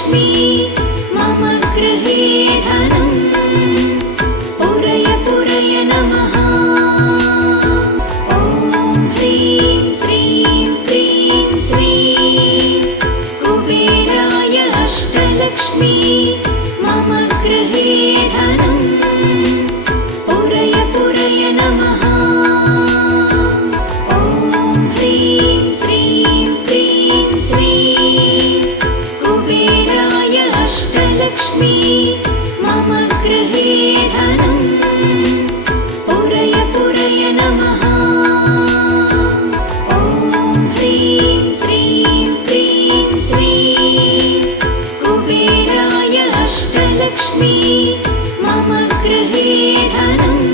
अष्टलक्ष्मी मम गृहे धनम् पूरय पूरय नमः। ॐ ह्रीं श्रीं क्रीं श्रीं कुबेराय अष्टलक्ष्मी मम गृहे धनम् पूरय पूरय नमः। ॐ ह्रीं श्रीं क्रीं श्रीं कुबेराय अष्टलक्ष्मी मम गृहे धनम् पूरय पूरय नमः। ॐ ह्रीं श्रीं क्रीं श्रीं कुबेराय अष्टलक्ष्मी मम गृहे धनम्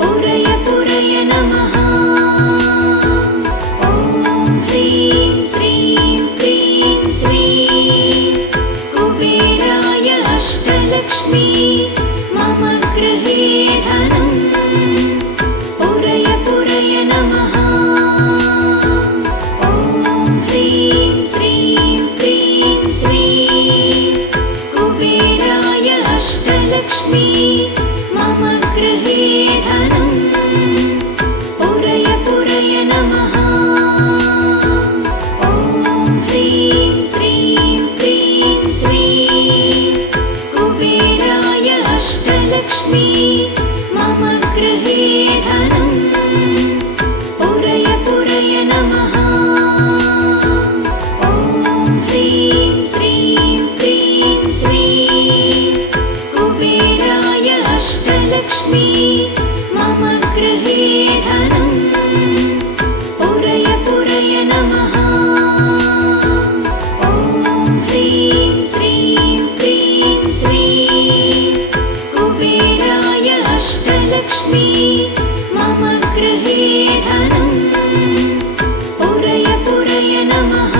पूरय पूरय नमः। ॐ ह्रीं श्रीं क्रीं श्रीं कुबेराय अष्टलक्ष्मी मम गृहे धनम् पूरय पूरय नमः। ॐ ह्रीं श्रीं क्रीं श्रीं कुबेराय अष्टलक्ष्मी मम गृहे धनम् पूरय पूरय नमः। ॐ ह्रीं श्रीं क्रीं श्रीं कुबेराय अष्टलक्ष्मी मम गृहे धनम् पूरय पूरय नमः। ॐ ह्रीं श्रीं क्रीं श्रीं कुबेराय अष्टलक्ष्मी मम गृहे धनम् पूरय पूरय नमः। ॐ ह्रीं श्रीं क्रीं श्रीं कुबेराय अष्टलक्ष्मी मम गृहे धनम् पूरय पूरय नमः।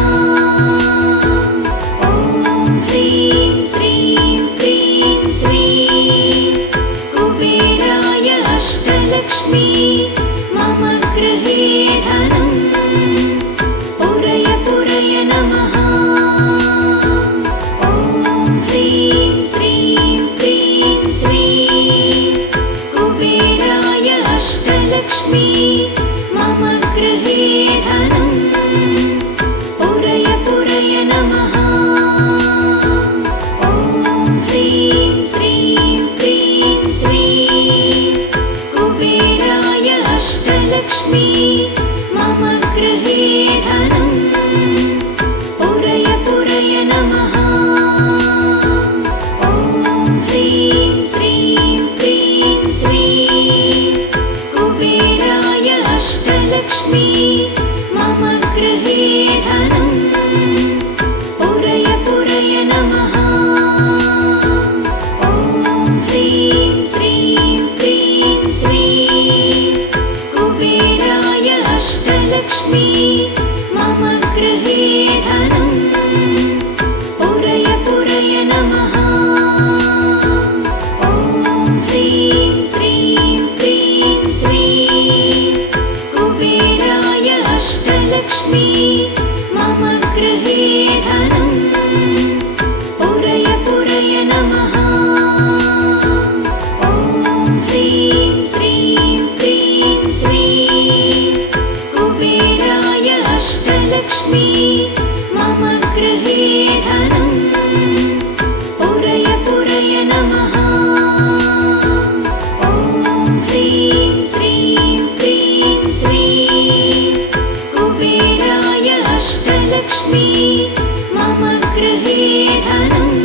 ॐ ह्रीं श्रीं क्रीं श्रीं कुबेराय अष्टलक्ष्मी मम गृहे धनम् पूरय पूरय नमः। ॐ ह्रीं श्रीं क्रीं श्रीं कुबेराय अष्टलक्ष्मी मम गृहे धनम् पूरय पूरय नमः। ॐ ह्रीं श्रीं क्रीं श्रीं कुबेराय अष्टलक्ष्मी मम गृहे धनम् पूरय पूरय नमः। ॐ ह्रीं श्रीं क्रीं श्रीं कुबेराय अष्टलक्ष्मी मम गृहे धनम् पूरय पूरय नमः। ॐ ह्रीं श्रीं क्रीं श्रीं कुबेराय अष्टलक्ष्मी मम गृहे धनम् पूरय पूरय नमः। ॐ ह्रीं श्रीं क्रीं श्रीं कुबेराय अष्टलक्ष्मी मम गृहे धनम् पूरय पूरय नमः। ॐ ह्रीं श्रीं क्रीं श्रीं कुबेराय अष्टलक्ष्मी मम गृहे धनम् पूरय पूरय नमः। ॐ ह्रीं श्रीं क्रीं श्रीं कुबेराय अष्टलक्ष्मी मम गृहे धनम्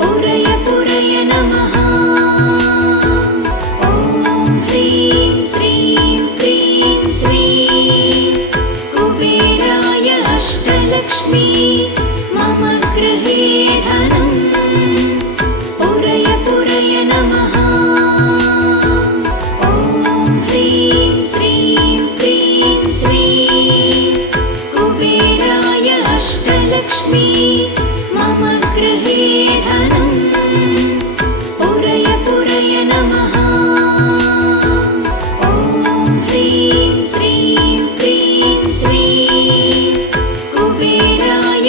पूरय पूरय नमः। ॐ ह्रीं श्रीं क्रीं श्रीं कुबेराय अष्टलक्ष्मी मम गृहे धनम् पूरय पूरय नमः। ॐ ह्रीं श्रीं क्रीं श्रीं कुबेराय अष्टलक्ष्मी मम गृहे धनम् पूरय पूरय नमः। ॐ ह्रीं श्रीं क्रीं श्रीं कुबेराय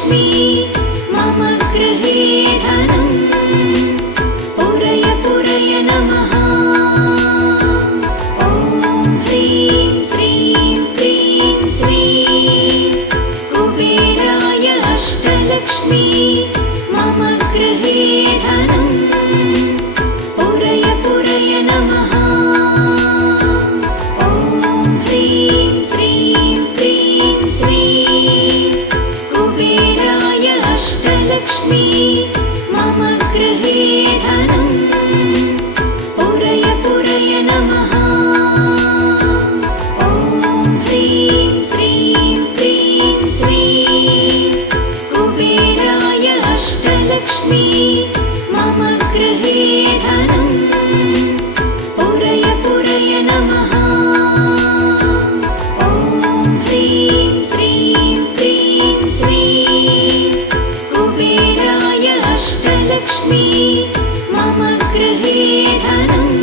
अष्टलक्ष्मी मम गृहे धनम् पुरय पुरय नमः। ॐ ह्रीं श्रीं क्रीं श्रीं कुबेराय अष्टलक्ष्मी मम गृहे धनम् पुरय पुरय नमः। ॐ ह्रीं श्रीं क्रीं श्रीं कुबेराय अष्टलक्ष्मी मम गृहे धनम् पुरय पुरय नमः। ॐ ह्रीं श्रीं क्रीं श्रीं कुबेराय अष्टलक्ष्मी मम गृहे धनम् पुरय पुरय नमः। ॐ ह्रीं श्रीं क्रीं श्रीं कुबेराय अष्टलक्ष्मी मम गृहे धनम्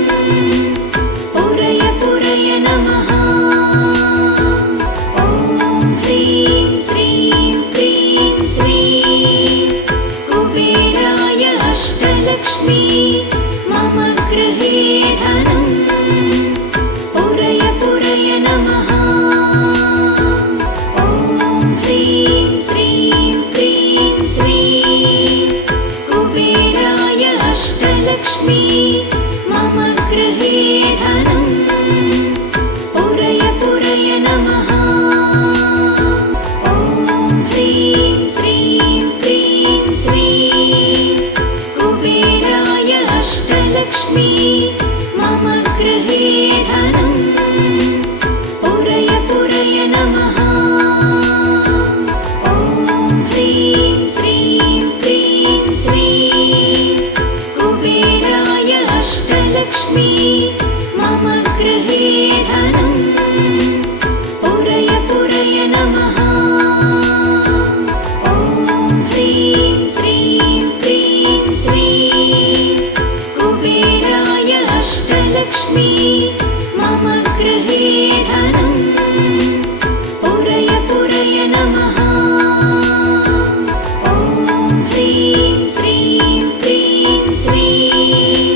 पुरय पुरय नमः। ॐ ह्रीं श्रीं क्रीं श्रीं कुबेराय अष्टलक्ष्मी मम गृहे धनम् पुरय पुरय नमः। ॐ ह्रीं श्रीं क्रीं श्रीं कुबेराय अष्टलक्ष्मी मम गृहे धनम् पुरय पुरय नमः। ॐ ह्रीं श्रीं क्रीं श्रीं कुबेराय अष्टलक्ष्मी मम गृहे धनम् पुरय पुरय नमः। ॐ ह्रीं श्रीं क्रीं श्रीं कुबेराय अष्टलक्ष्मी मम गृहे धनम् पुरय पुरय नमः। ॐ ह्रीं श्रीं क्रीं श्रीं कुबेराय अष्टलक्ष्मी मम गृहे धनम् पुरय पुरय नमः। ॐ ह्रीं श्रीं क्रीं श्रीं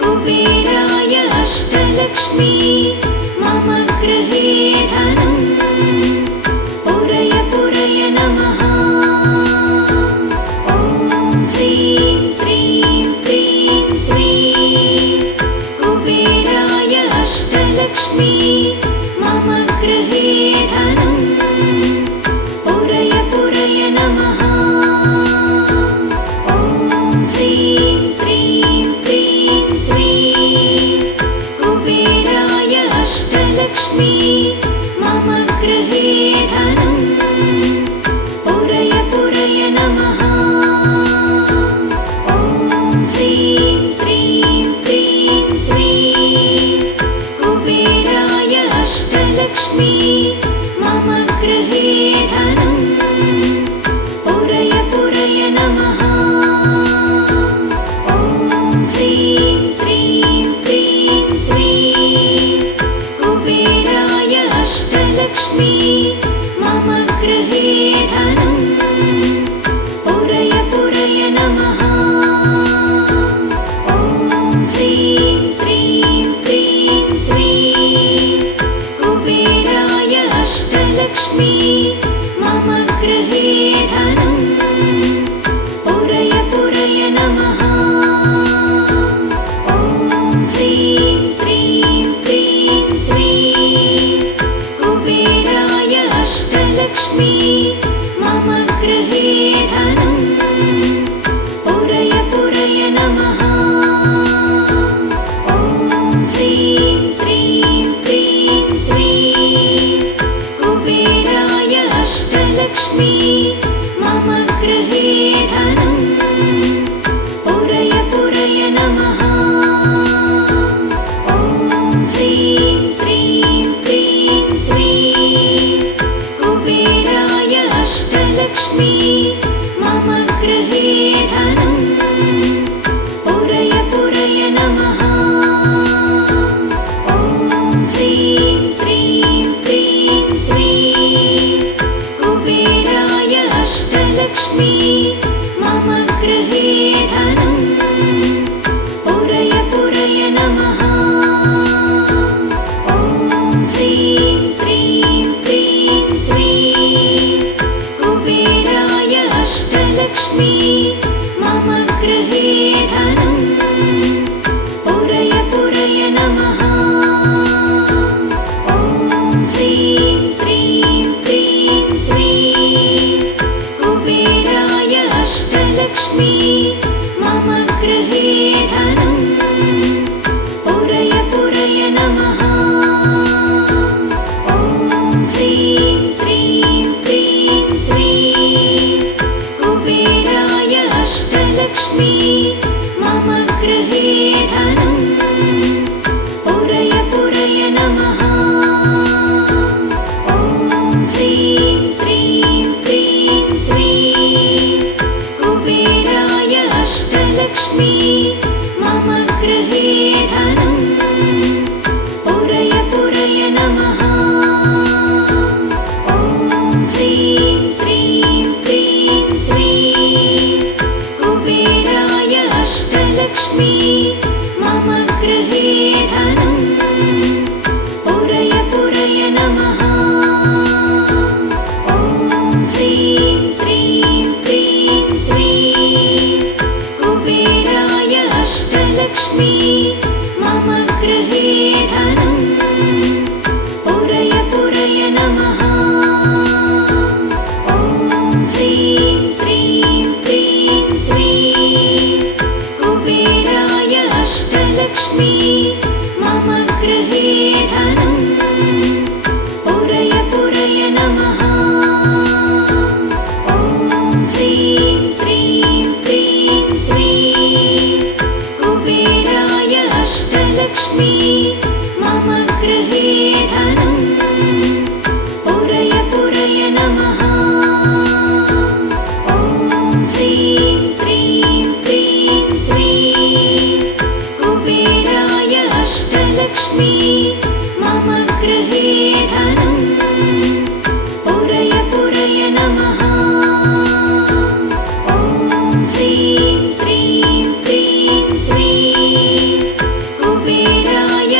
कुबेराय अष्टलक्ष्मी मम गृहे धनम् पुरय पुरय नमः। ॐ ह्रीं श्रीं क्रीं श्रीं कुबेराय अष्टलक्ष्मी मम गृहे धनम् पुरय पुरय नमः। ॐ ह्रीं श्रीं क्रीं श्रीं कुबेराय अष्टलक्ष्मी मम गृहे धनम् पुरय पुरय नमः। ॐ ह्रीं श्रीं क्रीं श्रीं कुबेराय अष्टलक्ष्मी मम गृहे धनम् पुरय पुरय नमः। ॐ ह्रीं श्रीं क्रीं श्रीं कुबेराय अष्टलक्ष्मी मम गृहे धनम् पुरय पुरय नमः। ॐ ह्रीं श्रीं क्रीं श्रीं कुबेराय अष्टलक्ष्मी मम गृहे धनम् पुरय पुरय नमः। ॐ ह्रीं श्रीं क्रीं श्रीं कुबेराय अष्टलक्ष्मी मम गृहे धनम् पुरय पुरय नमः। ॐ ह्रीं श्रीं क्रीं श्रीं कुबेराय अष्टलक्ष्मी मम गृहे धनम् पुरय पुरय नमः। ॐ ह्रीं श्रीं क्रीं श्रीं कुबेराय अष्टलक्ष्मी मम अष्टलक्ष्मी मम गृहे धनं पुरय पुरय नमः। ॐ ह्रीं श्रीं क्रीं श्रीं कुबेराय अष्टलक्ष्मी मम गृहे धनं पुरय पुरय नमः। ॐ ह्रीं श्रीं क्रीं श्रीं कुबेराय अष्टलक्ष्मी मम गृहे धनं पुरय पुरय नमः। ॐ ह्रीं श्रीं क्रीं श्रीं कुबेराय अष्टलक्ष्मी मम गृहे धनं पुरय पुरय नमः। ॐ ह्रीं श्रीं क्रीं श्रीं कुबेराय अष्टलक्ष्मी मम गृहे धनं पुरय पुरय नमः। ॐ ह्रीं श्रीं क्रीं श्रीं कुबेराय अष्टलक्ष्मी मम गृहे धनं पुरय पुरय नमः। ॐ ह्रीं श्रीं क्रीं श्रीं कुबेराय अष्टलक्ष्मी मम गृहे धनं पुरय पुरय नमः। ॐ ह्रीं श्रीं क्रीं श्रीं कुबेराय अष्टलक्ष्मी मम गृहे धनं पुरय पुरय नमः। ॐ ह्रीं श्रीं क्रीं श्रीं कुबेराय अष्टलक्ष्मी मम गृहे धनं पुरय पुरय नमः। ॐ ह्रीं श्रीं क्रीं श्रीं कुबेराय अष्टलक्ष्मी मम गृहे धनं पुरय पुरय नमः। ॐ ह्रीं श्रीं क्रीं श्रीं कुबेराय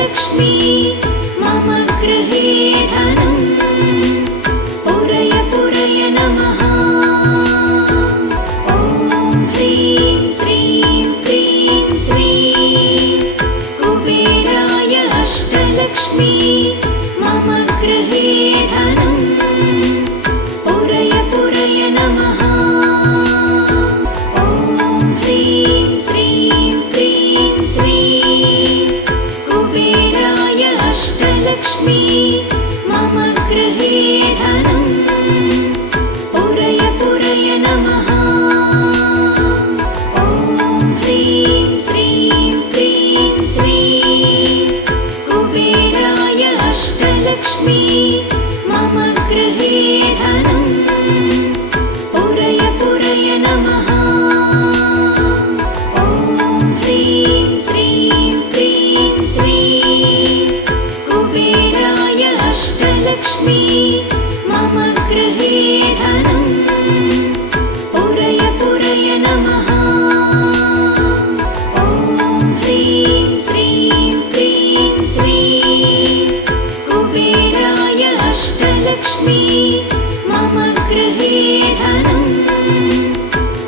अष्टलक्ष्मी मम गृहे धनं पुरय पुरय नमः। ॐ ह्रीं श्रीं क्रीं श्रीं कुबेराय अष्टलक्ष्मी मम गृहे धनं पुरय पुरय नमः। ॐ ह्रीं श्रीं क्रीं श्रीं कुबेराय अष्टलक्ष्मी मम गृहे धनं पुरय पुरय नमः। ॐ ह्रीं श्रीं क्रीं श्रीं कुबेराय अष्टलक्ष्मी मम गृहे धनं पुरय पुरय नमः। ॐ ह्रीं श्रीं क्रीं श्रीं कुबेराय अष्टलक्ष्मी मम गृहे धनं पुरय पुरय नमः। ॐ ह्रीं श्रीं क्रीं श्रीं कुबेराय अष्टलक्ष्मी मम गृहे धनं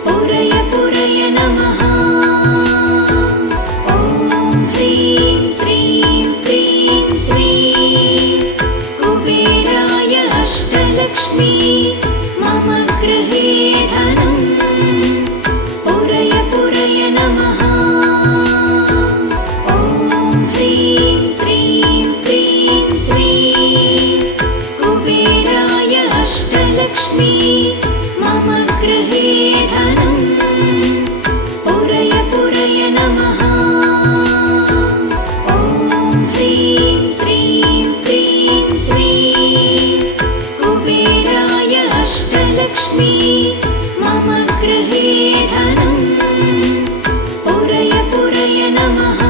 पुरय पुरय नमः। ॐ ह्रीं श्रीं क्रीं श्रीं कुबेराय अष्टलक्ष्मी मम गृहे धनं पुरय पुरय नमः। ॐ ह्रीं श्रीं क्रीं श्रीं कुबेराय अष्टलक्ष्मी मम गृहे धनं पुरय पुरय नमः। ॐ ह्रीं श्रीं क्रीं श्रीं कुबेराय अष्टलक्ष्मी मम गृहे धनं पुरय पुरय नमः।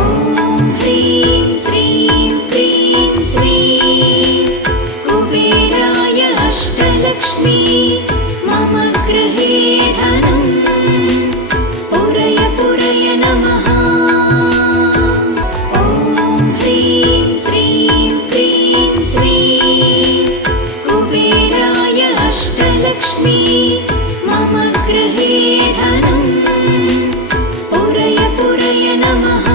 ॐ ह्रीं श्रीं क्रीं श्रीं कुबेराय अष्टलक्ष्मी मम गृहे धनं पुरय पुरय नमः। ॐ ह्रीं श्रीं क्रीं श्रीं कुबेराय अष्टलक्ष्मी मम गृहे धनं पुरय पुरय नमः।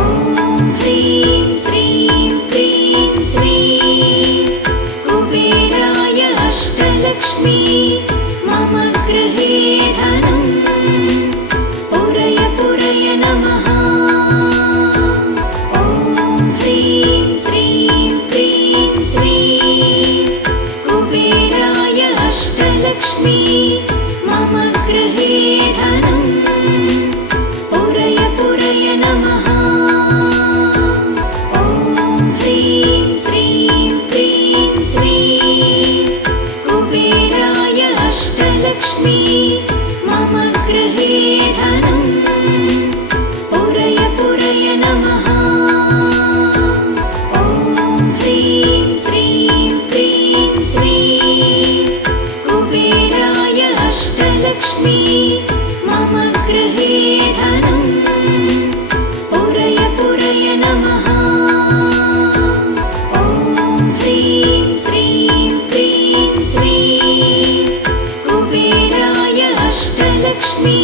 ॐ ह्रीं श्रीं क्रीं श्रीं कुबेराय अष्टलक्ष्मी मम गृहे धनं पुरय पुरय नमः। ॐ ह्रीं श्रीं क्रीं श्रीं कुबेराय अष्टलक्ष्मी मम गृहे धनं पुरय पुरय नमः। ॐ ह्रीं श्रीं क्रीं श्रीं कुबेराय अष्टलक्ष्मी मम गृहे धनं पुरय पुरय नमः। ॐ ह्रीं श्रीं क्रीं श्रीं कुबेराय अष्टलक्ष्मी मम गृहे धनं पुरय पुरय नमः। ॐ ह्रीं श्रीं क्रीं श्रीं कुबेराय अष्टलक्ष्मी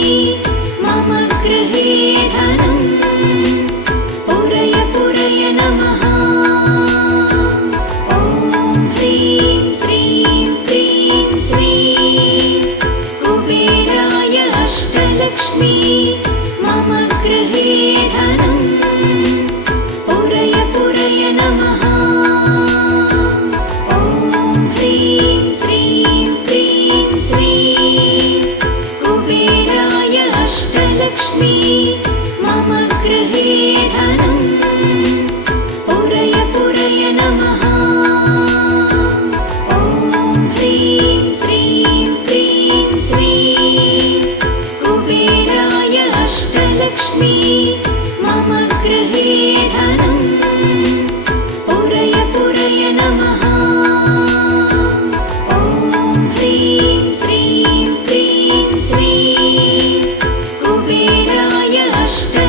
मम गृहे धनं पुरय पुरय नमः। ॐ ह्रीं श्रीं क्रीं श्रीं कुबेराय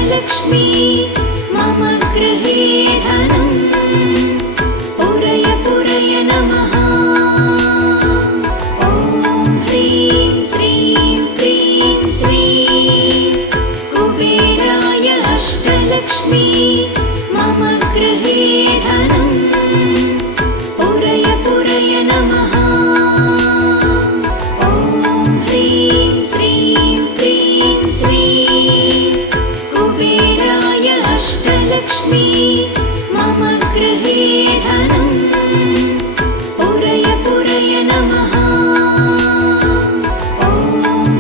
अष्टलक्ष्मी मम गृहे धनं पुरय पुरय नमः। ॐ ह्रीं श्रीं क्रीं श्रीं कुबेराय अष्टलक्ष्मी मम गृहे धनं पुरय पुरय नमः। ॐ ह्रीं श्रीं क्रीं श्रीं कुबेराय अष्टलक्ष्मी मम गृहे धनं पुरय पुरय नमः। ॐ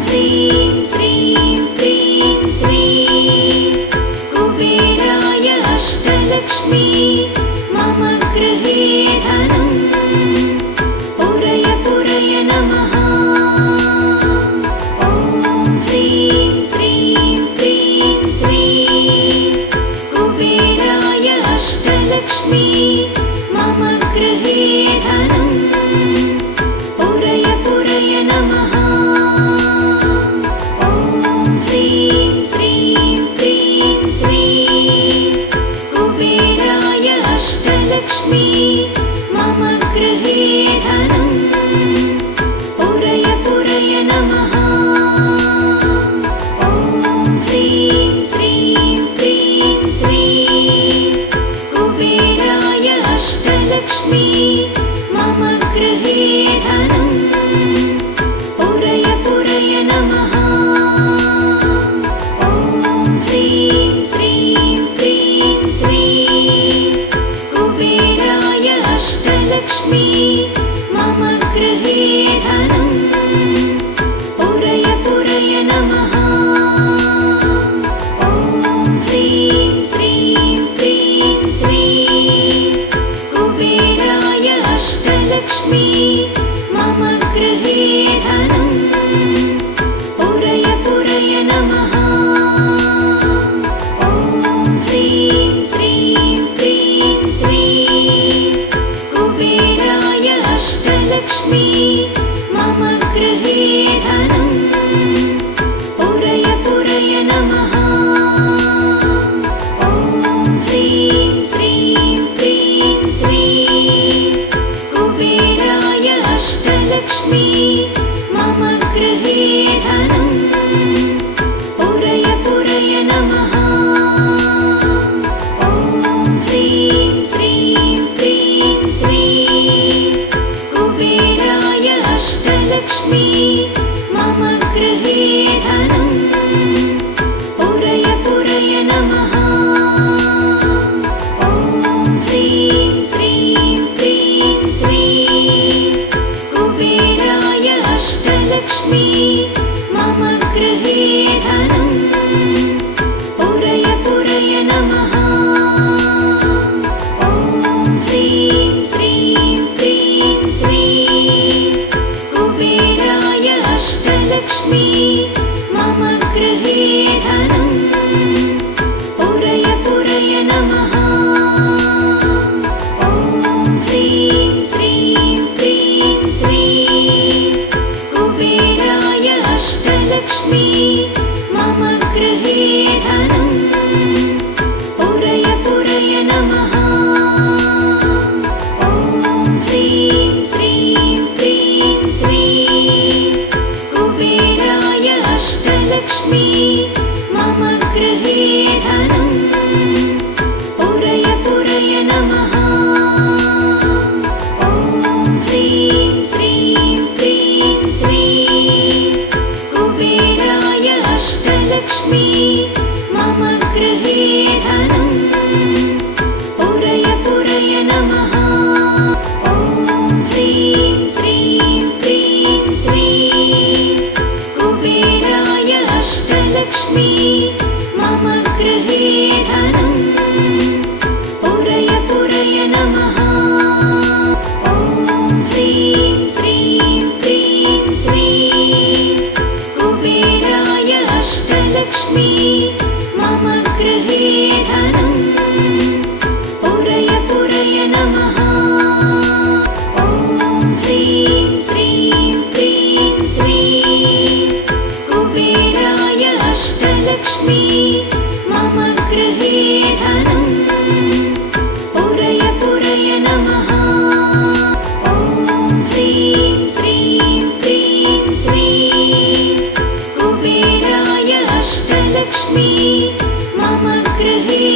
ह्रीं श्रीं क्रीं श्रीं कुबेराय अष्टलक्ष्मी मम गृहे धनं पुरय पुरय नमः। ॐ ह्रीं श्रीं क्रीं श्रीं कुबेराय अष्टलक्ष्मी मम गृहे धनं पुरय पुरय नमः। ॐ ह्रीं श्रीं क्रीं श्रीं कुबेराय अष्टलक्ष्मी मम गृहे धनं पुरय पुरय नमः। ॐ ह्रीं श्रीं क्रीं श्रीं कुबेराय अष्टलक्ष्मी मम गृहे धनं पुरय पुरय नमः। ॐ ह्रीं श्रीं क्रीं श्रीं कुबेराय अष्टलक्ष्मी मम गृहे धनं पुरय पुरय नमः। ॐ ह्रीं श्रीं क्रीं श्रीं कुबेराय अष्टलक्ष्मी मम गृहे धनं पुरय पुरय नमः। ॐ ह्रीं श्रीं क्रीं श्रीं कुबेराय अष्टलक्ष्मी मम गृहे धनं पुरय पुरय नमः। ॐ ह्रीं श्रीं क्रीं श्रीं कुबेराय अष्टलक्ष्मी मम गृहे धनं पुरय पुरय नमः। ॐ ह्रीं श्रीं क्रीं श्रीं कुबेराय अष्टलक्ष्मी मम गृहे धनं पुरय पुरय नमः। ॐ ह्रीं श्रीं क्रीं श्रीं कुबेराय अष्टलक्ष्मी मम गृहे धनं पुरय पुरय नमः। ॐ ह्रीं श्रीं क्रीं श्रीं कुबेराय गृहे